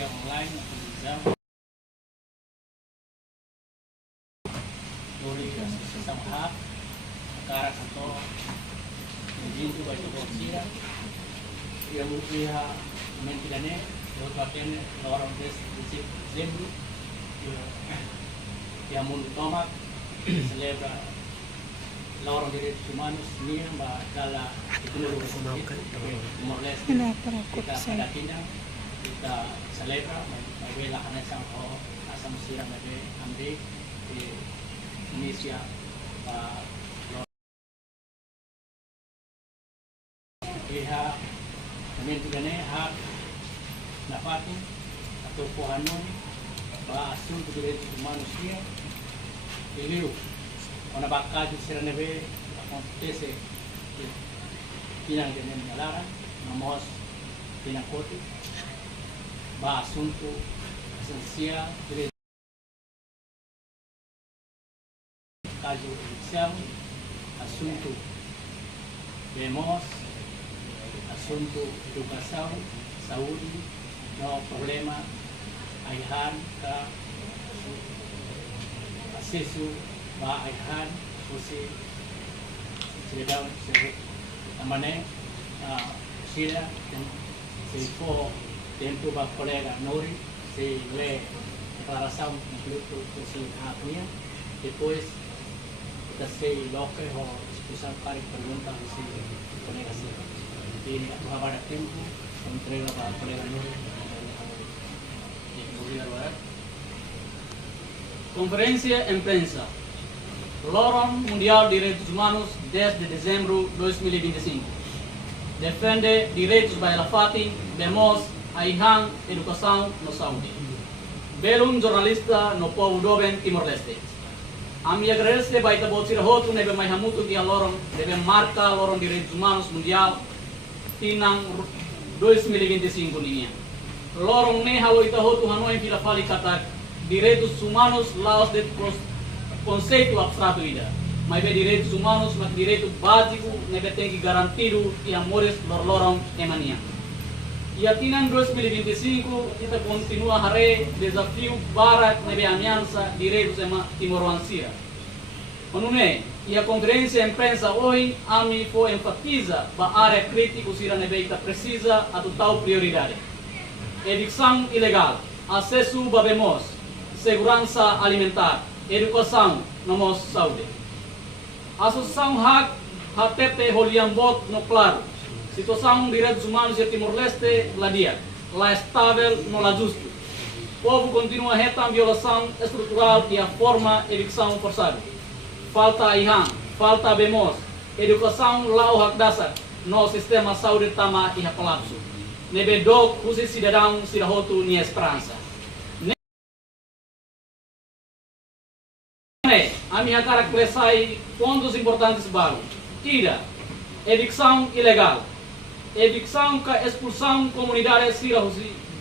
via online utilizam sa hap akara kanto jinto ba ito sira ia mukriha mentilane do paten lorong des zembru ia mun tomak celebra lorong direitos humanos nia ba dala morles kita pada tinang kita celebra bela kana sang ho asam sira mebe ambe Indonesia pihak kementeriannya hak dapatin atau pohanon bahwa asunto direitos manusia iliu ona bakal disirnebe acontece tinang dengan jalan namos tinakoti bahwa asunto esensial direitos caso eleição, assunto vemos, assunto educação, saúde, no problema aihan ka acesso ba aihan você cidadão se amane sila se for tempo ba colega Nori se lê declaração do seu apoio depois se loke ho pusat paling pergunta si koneksi ini aku ada tempo entrega para colega Nuri Conferência Imprensa Lorong Mundial Direitos Humanos 10 de dezembro 2025 defende direitos by Lafati, Bemos, Aihan, educação no saúde. Belum jornalista no povo doben Timor-Leste. Ami agradece baita bot sira hotu nebe mai hamutu dia lorong debe marca lorong direitos humanos mundial tinang 2025 ninya. Lorong ne halo ita hotu hanoi pila fali kata direitos humanos laos de conceito abstrato ida. Mai be direitos humanos mak direito básico nebe tem que garantido e amores lorong emania. Ia tinang 2025 kita continua hare desafio barat nebe aliança direitos Timor-Leste. Onune, ia conferência imprensa hoje ami fo enfatiza ba área crítico sira nebe ita precisa a total prioridade. Evicção ilegal, acesso babemos, segurança alimentar, educação, nomos saúde. Associação hak hatete holiambot no claro. Situação direitos humanos em Timor-Leste ladia, lá estável, não lá justo. O povo continua reta violação estrutural e a forma evicção forçada. Falta IHAN, falta BEMOS, educação lá o hak dasar, no sistema saúde tama e colapso. Nebe dog, usi cidadão, sirahotu ni esperança. A minha caracterizai pontos importantes baru. Tira, evicção ilegal. Evicção com expulsão comunidade sira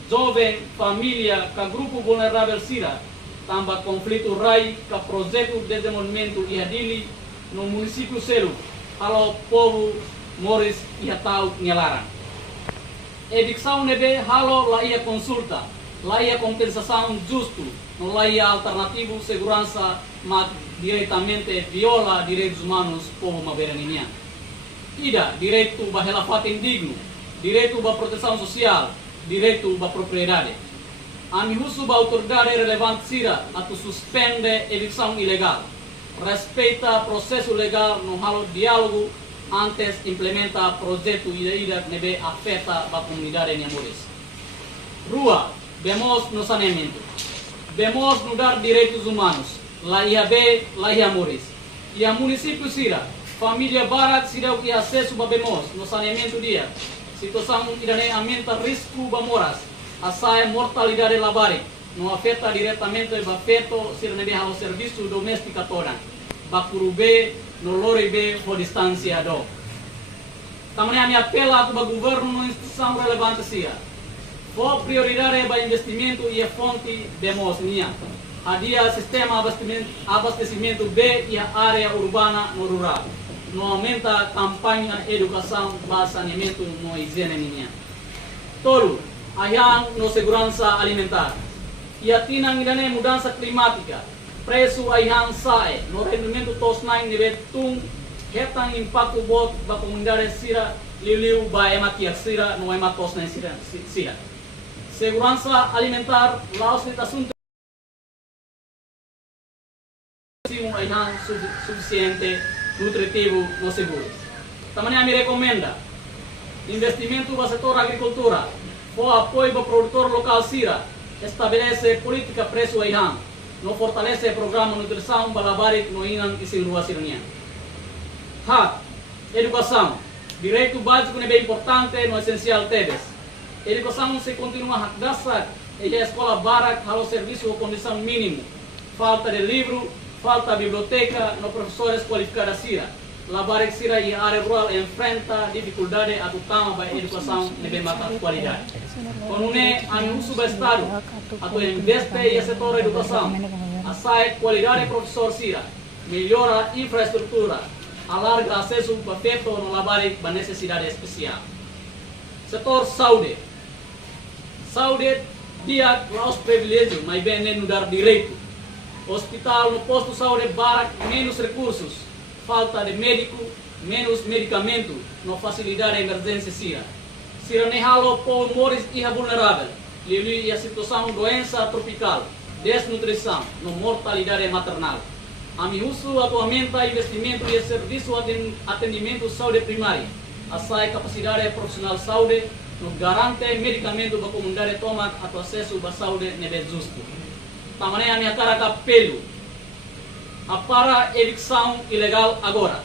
jovem família com grupo vulnerável sira tamba conflito rai com projeto de desenvolvimento e adili no município selo halo povo Moris e Hatau Nyalara. Evicção nebe halo lá ia consulta lá ia compensação justo no lá ia alternativo segurança mas diretamente viola direitos humanos povo maberaninia. Ida, direito ba relafate indigno, direito ba proteção social, direito ba propriedade. Ami husu ba autoridade relevante sira atu suspende evicção ilegal, respeita processo legal no halo diálogo antes implementa projeto ida nebe afeta ba comunidade Nyamuris. Rua, vemos no saneamento, vemos no dar direitos humanos, lá ia be, lá ia Muris. E a município sira família barat sira que acesso babemos no saneamento dia. Situação idane aumenta risco bamoras. Asai mortalidade labari. Não afeta diretamente bafeto sira nebe halo serviço doméstica toda. Bakurube no loribe ho distância do. Tamane ami apela atu ba governo no instituição relevante sira. Fo prioridade ba investimento e fonte demos nia. Hadia sistema abastecimento B e a área urbana no rural. No aumenta campanha educação para saneamento no higiene minha. Tolo, ayang no segurança alimentar. Ia tinang idane mudança climática, preço ayang sae, no rendimento tosnain nebe tung, hetang impacto bot ba comunidade sira, liu ba ematia sira, no emat tosnain sira. Segurança alimentar, laos nita assunto um ayang suficiente, nutritivo, no seguro. Também me recomenda investimento no setor agricultura, for apoio ao produtor local sira, estabelece política preço ayang, no fortalece programa nutrição balabarik no inang isin ruas sirania. Educação, direito básico é bem importante, no essencial teves. Educação se continua a hakdasar, e a escola barak halo serviço com condição mínimo, falta de livro, falta biblioteca, no professores qualificados sira. Labarik sira e área rural enfrenta dificuldade a utama para a educação de bem mata qualidade. Quando a uso do Estado, a investe em setor de educação, a sai qualidade professor sira, melhora a infraestrutura, alarga acesso perfeito no labarik para necessidade especial. Setor saúde. Saúde dia os privilégios, mas bem no dar direito. Hospital no posto de saúde barak menos recursos, falta de médico, menos medicamento, no facilidade de emergência sira. Sira nehalo por mores e vulnerável, livre a situação doença tropical, desnutrição, no mortalidade maternal. A mi uso atualmente investimento e serviço de atendimento saúde primária, a sai capacidade profissional saúde, no garante medicamento para a comunidade toma a acesso à saúde nebe justo. Tamanho a minha cara capelo, a para evicção ilegal agora,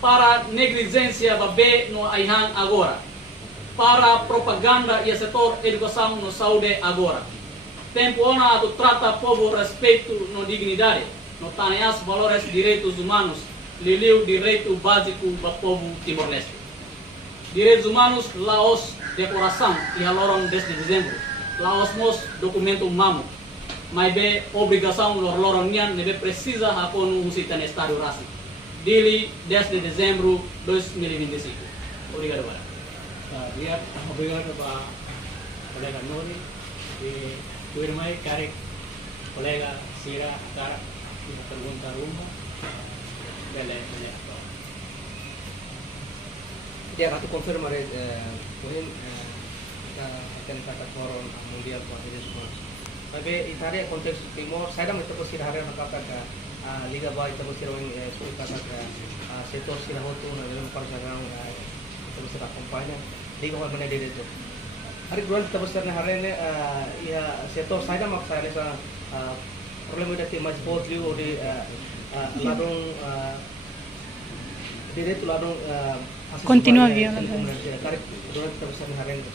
para negligência babe no ayang agora, para propaganda e setor educação no saúde agora. Tempo ona a trata povo respeito no dignidade, no taneas valores direitos humanos, liliu direito básico para povo Timor-Leste. Direitos humanos laos decoração e haloron desde dezembro, laos mos documento mamo. Mas be obrigação lor nian nebe precisa hakonu usita no estado rasi. Dili 10 de dezembro 2025. Obrigado para. Dia obrigado para colega Nori e tu irmão Karek colega Sira Kara e pergunta rumah. Bele. Dia ratu confirmar poin akan kata koron mundial kuat ini semua. Tapi itare konteks Timor, saya dah mesti posir hari nak kata Liga Ba itu posir orang sulit kata sektor sirah hotu na dalam perjalanan itu posir kampanye Liga Ba mana dia itu. Hari kedua kita posir hari ini ya sektor saya dah maksa ini sa problem itu tim masih bot liu di ladung dia itu ladung continua via hari kedua kita posir hari ini.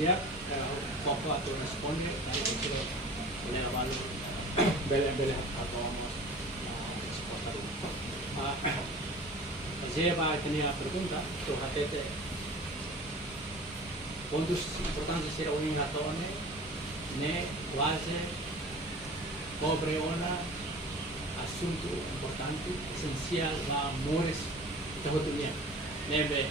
Dia foco atau responde dari itu boleh lalu bela atau exportar. Saya tenía pergunta tu hatete pontos importantes será un ingatone ne quase cobre una assunto importante essencial va mores tahutunya nebe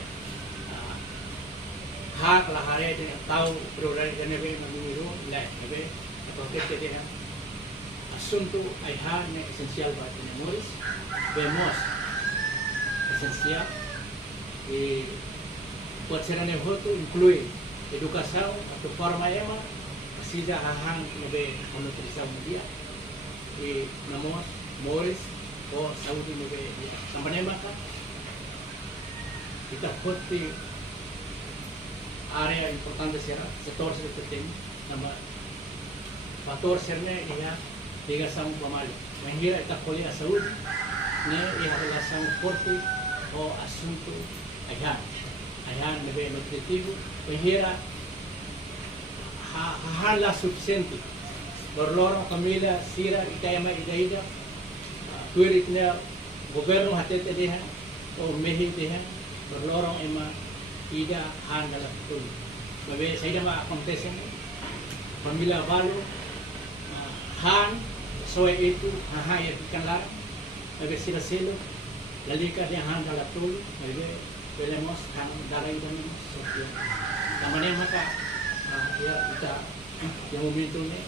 hak lah hari ini tahu pribadi dan nebe mengiru lah nebe protect dia assunto ayah ne esencial bagi mores vemos esencial e pode ser nevoto inclui educação atau forma ema sida hahang nebe nutrição dia e namos mores ou saúde nebe sampai maka kita putih area importante será setor penting nama faktor sernya ia ligação formal mengira esta colina saúde ne ia relação forte o assunto ayah nebe nutritivo mengira hala suficiente berlorong família sira ikayama ida tuiritnya governo hatete dia o mehi dia berlorong ema ida han dalam betul. Babe saya dah acontece família valo han soe itu ya ikan lar babe sila selo lalika dia han dalam betul babe belemos han dalam itu sosial Namanya maka ya kita yang momento ni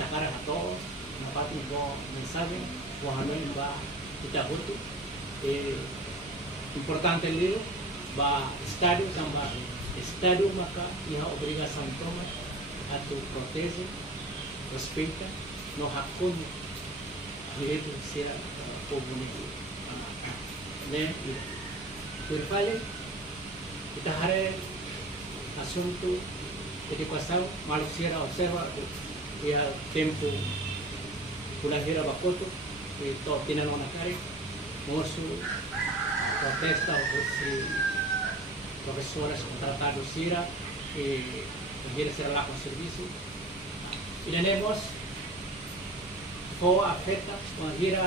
cakara ato dapat ibo mensaje wahano imba kita hutu importante lilo ba estadio tamba estadio maka iha obrigação toma atu protege respeita no hakun direito ser povo negro né Turpale kita hari assunto educação malusiera observa ya tempo pulahira bakoto e to tinanong nakari mosu protesta si professoras contratados sira e gira será lá com serviço e tenemos co afeta quando gira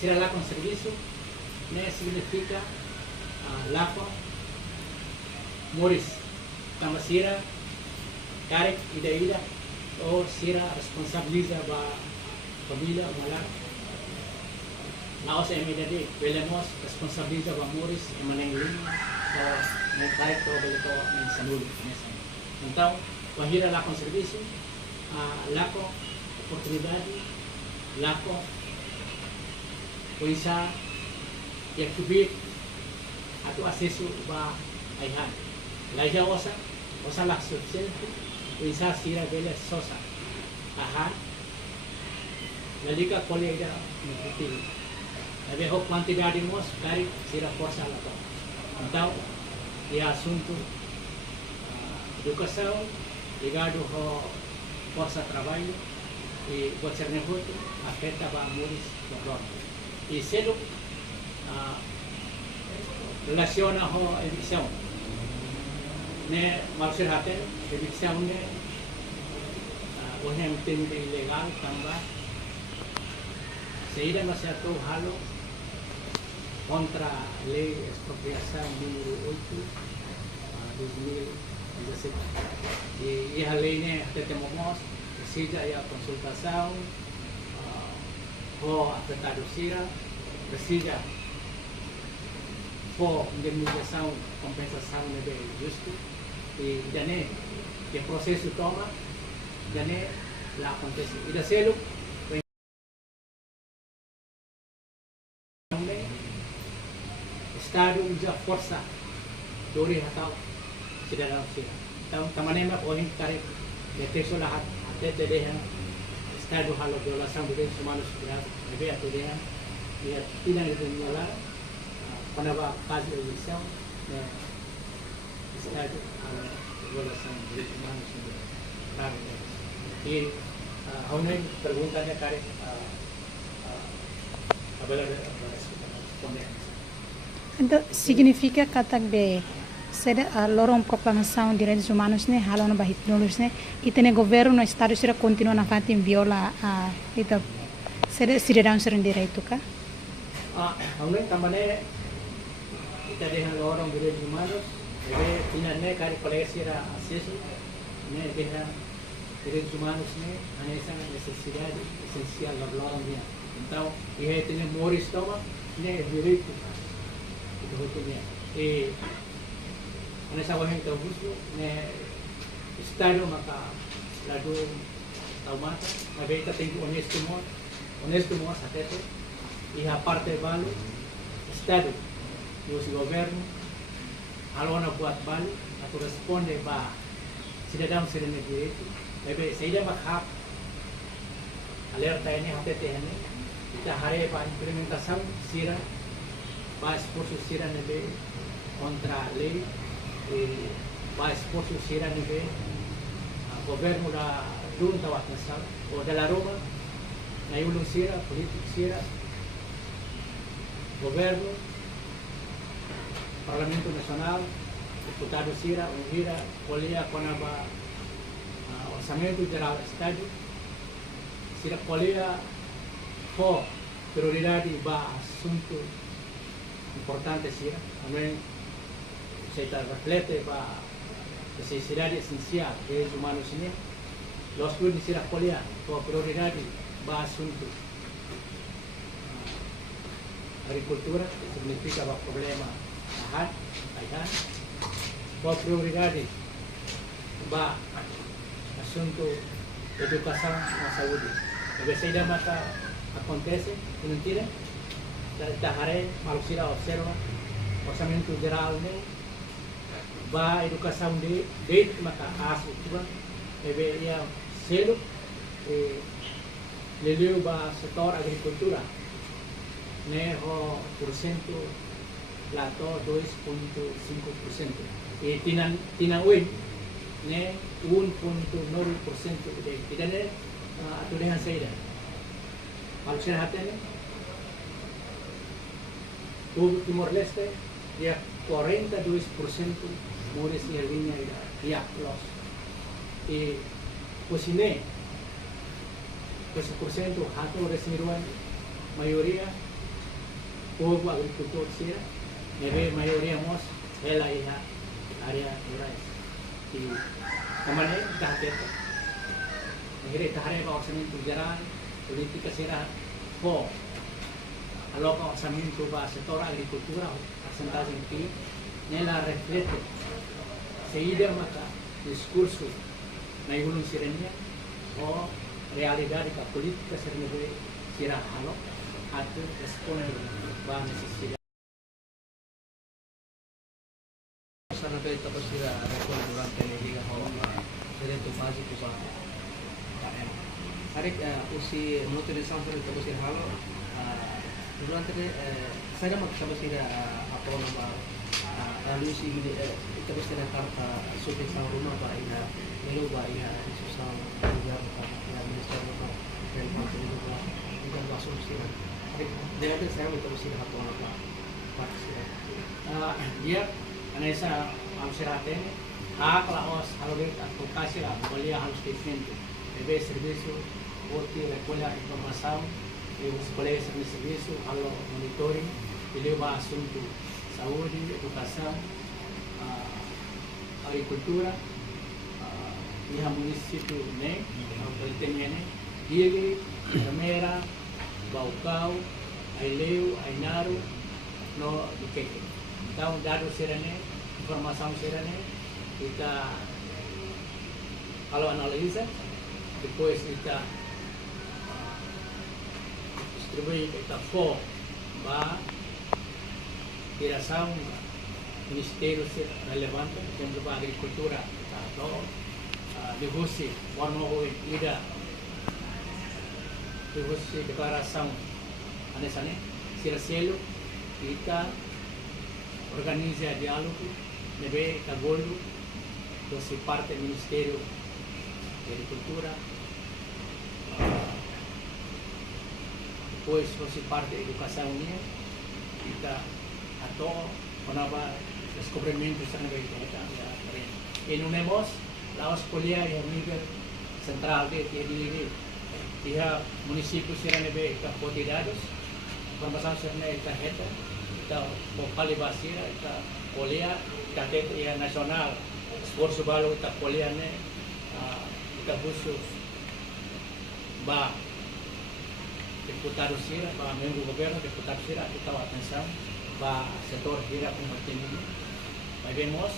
será lá com serviço né significa lapo moris kama sira karek ida ou sira responsabiliza ba família wala naos emidade velemos responsabiliza ba moris e manengling ou may karek to belito ng sanuli então wahira lá com serviço lá com oportunidade lá com puisa yang kubik atau acesso ba ayhan laja osa la suficiente puisa sira bela sosa aha lalika colega nutritiva Tapi ho quantidade mos cari sira força lá to. Então, é assunto educação ligado ao força trabalho e governo negoto afeta ba muris do e selo relaciona ho evição ne maksud haten evição ne bohem tempo ilegal tambah sehingga masih satu halo contra a lei de expropriação número 8 2017 e a lei ne até temos precisa a consultação ho afetado sira precisa ho indemnização compensação de justo e jane que processo toma jane lá acontece e da selo Estado usa força dori hatau cidadão sira. Então tamane ma poin tarik deteso lahat até dedeha Estado halo violação de direitos humanos grave deve atudia e tinang itu nyala panaba caso de eleição Estado halo violação de direitos humanos grave. E aunque perguntanya tarik abala responder. Então, significa que ser a lorong proclamação de direitos humanos né halon bahit nulis né e tem governo no estado será continua na frente viola a itu ser cidadão ser direito ka aunque também kita dehan lorong direitos humanos deve finalmente cari colega será acesso né deha direitos humanos né essa necessidade essencial da lorong dia então e tem moris toma né direito sebetulnya nessa wahang tabusu ne estado maka lado taumata nabe kita tenho honesto mo sa teto iha parte vale estado o governo alona buat vale atau responde ba cidadão serene direito nabe saída makhap alerta ini hate tehne kita hare pa implementação sira vai esforço sira nebe contra a lei e vai esforço sira nebe governo da junta wa nacional ou da Roma na ulung sira politik sira governo parlamento nacional deputado sira ungira colia conaba orçamento geral estado sira colia ho prioridade ba assunto importante sih, amen. Saya reflete para necessidade essencial de humanos ini. Los que disira polia, com prioridade ba assunto agricultura, significa ba problema ahat, aitan. Com prioridade ba asunto educação na saúde. Deve ser maka acontece, não tira, da hare malusira observa, orçamento geral ne, ba educação de maka asu tuba, deve ia selo, leleu ba setor agricultura, ne ho porcento lato 2.5%. E tinawin ne 1.9% de tidak ne aturan saya. Kalau saya hati Timor Leste dia 42% murid servinha ia los. E posine 12% hatu residuan maioria povo agricultor sia, nebe maioria mos ela ia área rurais. E kamane kahapeta. Akhirnya kahare ba orçamento geral, política será po. Aloca orçamento ba setor agricultura, porcentagem que nela reflete seguida maka discurso na igulung sirenya o realidade ka política serene será halo atau responde ba necessidade. Sana pe tapos sila rekod durante ni liga ho direto básico ba KM. Arik usi nutrição por tapos sila halo durante saya magsama sila ako na ba lalu si tapos sila karta supit sa rumah ba ina nilo ba ina susah lugar ba ina minister ba dan pantai itu ba ina ba sila. Arik diante saya tapos sila ako na ba sila. Dia anesa amsirate hak laos halogit advokasi la bolia harus defende debe serviço porti recolha informação e os colegas de serviço halo monitoring ele va assunto saúde educação agricultura e a município né autoridade dia Camera Baucau Aileu Ainaro no Duqueque. Então, dado serane, informação serane, kita kalau analisa, depois kita distribui kita for ba direção ministério relevante, como ba agricultura, atau negócio, warna lida, negócio declaração, anesane, selo kita organiza diálogo, deve cagolo, doce parte do Ministério da Agricultura, depois doce parte da Educação Unia, kita atau penaba descobrimento sa nagayta e não nemos laos polia e nível central de Tiadili, dia município será nebe capotirados, informação será nebe heta kita mokali basira kita polia kita ya nasional esforço balu kita polia ne kita khusus ba deputado sira ba membro governo deputado sira kita atenção ba setor sira combatente vai vemos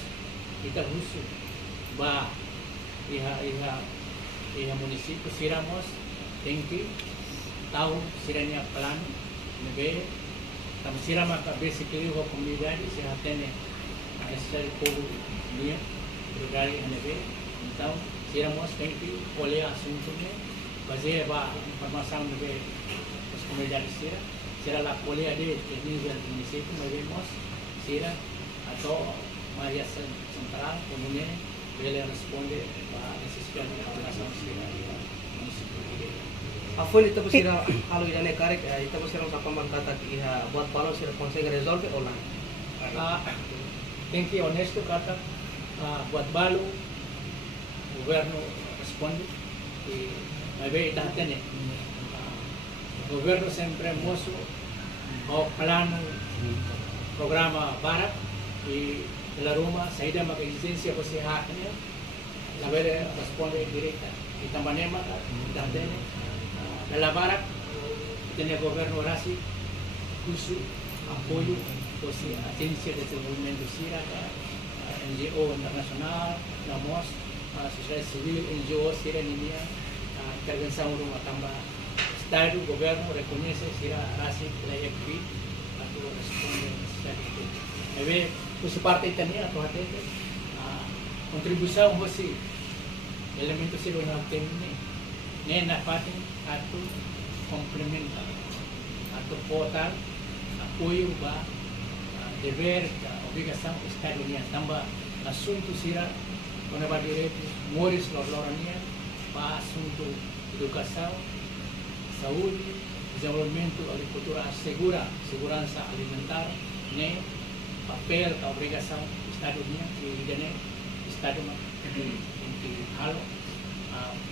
kita khusus ba iha município siramos tem que tahu siranya plano nebe kami sira maka basically ho comunidade se atene a esse povo minha lugar anebe então sira mos tem que olhar assunto ne fazer ba informação nebe as comunidades sira lá olhar de nível município mas vemos sira atau Maria Central comune ele responde ba necessidade de população sira Afon ito po sila halo ilane karek ito po sila sa pamangkata iha buat palo sila konseg resolve online. Tem que honesto kata buat balo governo responde e vai ver itatene governo sempre moço o plano programa barat e la Roma saída uma existência você haknya la ver responde directa e também maka itatene Dalam barat, kita governo rasi khusus apoio agência de desenvolvimento SIRA, NGO internacional, NAMOS, sociedade civil, NGO, sira ninia intervenção rumah tamba Estado, governo reconhece sira rasi layak bi atau responden secara itu. Ebe usi parte itania atau hati kontribusi hosi elemento sira na temne ne na parte atau complementar atau portal apoio ba dever obrigação Estado niya tamba assunto sira quando vai direito mores lorania para assunto educação saúde desenvolvimento agricultura segura segurança alimentar né papel a obrigação Estado niya e né Estado ma que halo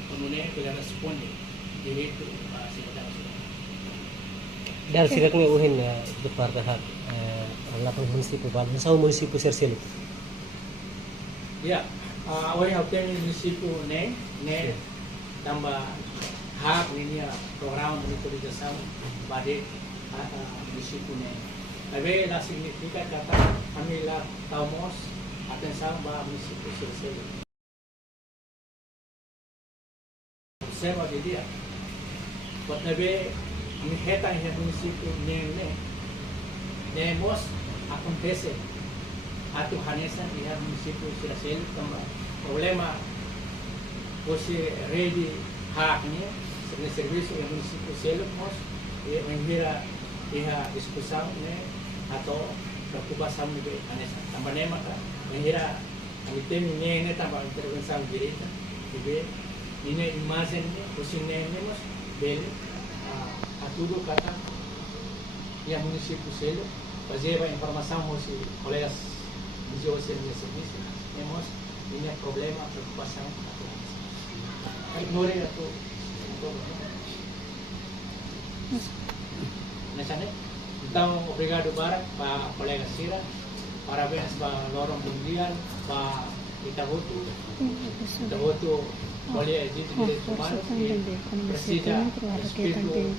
quando né ele responde direito para cidadão Dar sila kung uhin na departa hak ang lapang munisipyo ba sa munisipyo Cercelo. Ya, awal yang kami munisipyo ne tambah hak ini program monitorização bade munisipyo ne. Tapi la significa kata kami la tamos atenção ba munisipyo Cercelo. Observa de dia. Buat nabe kami heta yang munisipyo nemos acontece atau hanesan di munisipyo Cercelo tambah problema você ready haknya sebagai serviço yang munisipyo Cercelo mos mengira iha diskusão né atau preocupação de hanesan tambah nema ka mengira kami tem ne tambah intervenção direta tibe ini imagem ne você nemos bele a tudo kata yang munisipyo Cercelo fazer a informação aos colegas de serviço temos ini problema preocupação ignore atau nessa então obrigado para colega Sira parabéns para Lorong Mundial para Itahutu oleh direitos humanos precisa respeito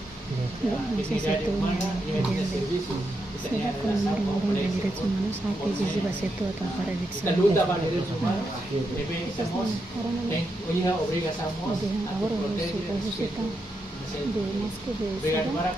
dignidade humana e serviço Será que o número de direitos humanos aqui de Baseto atau para kita luta para direitos humanos debe estamos en una obligación agora o proteger respeito de mais que de obrigado para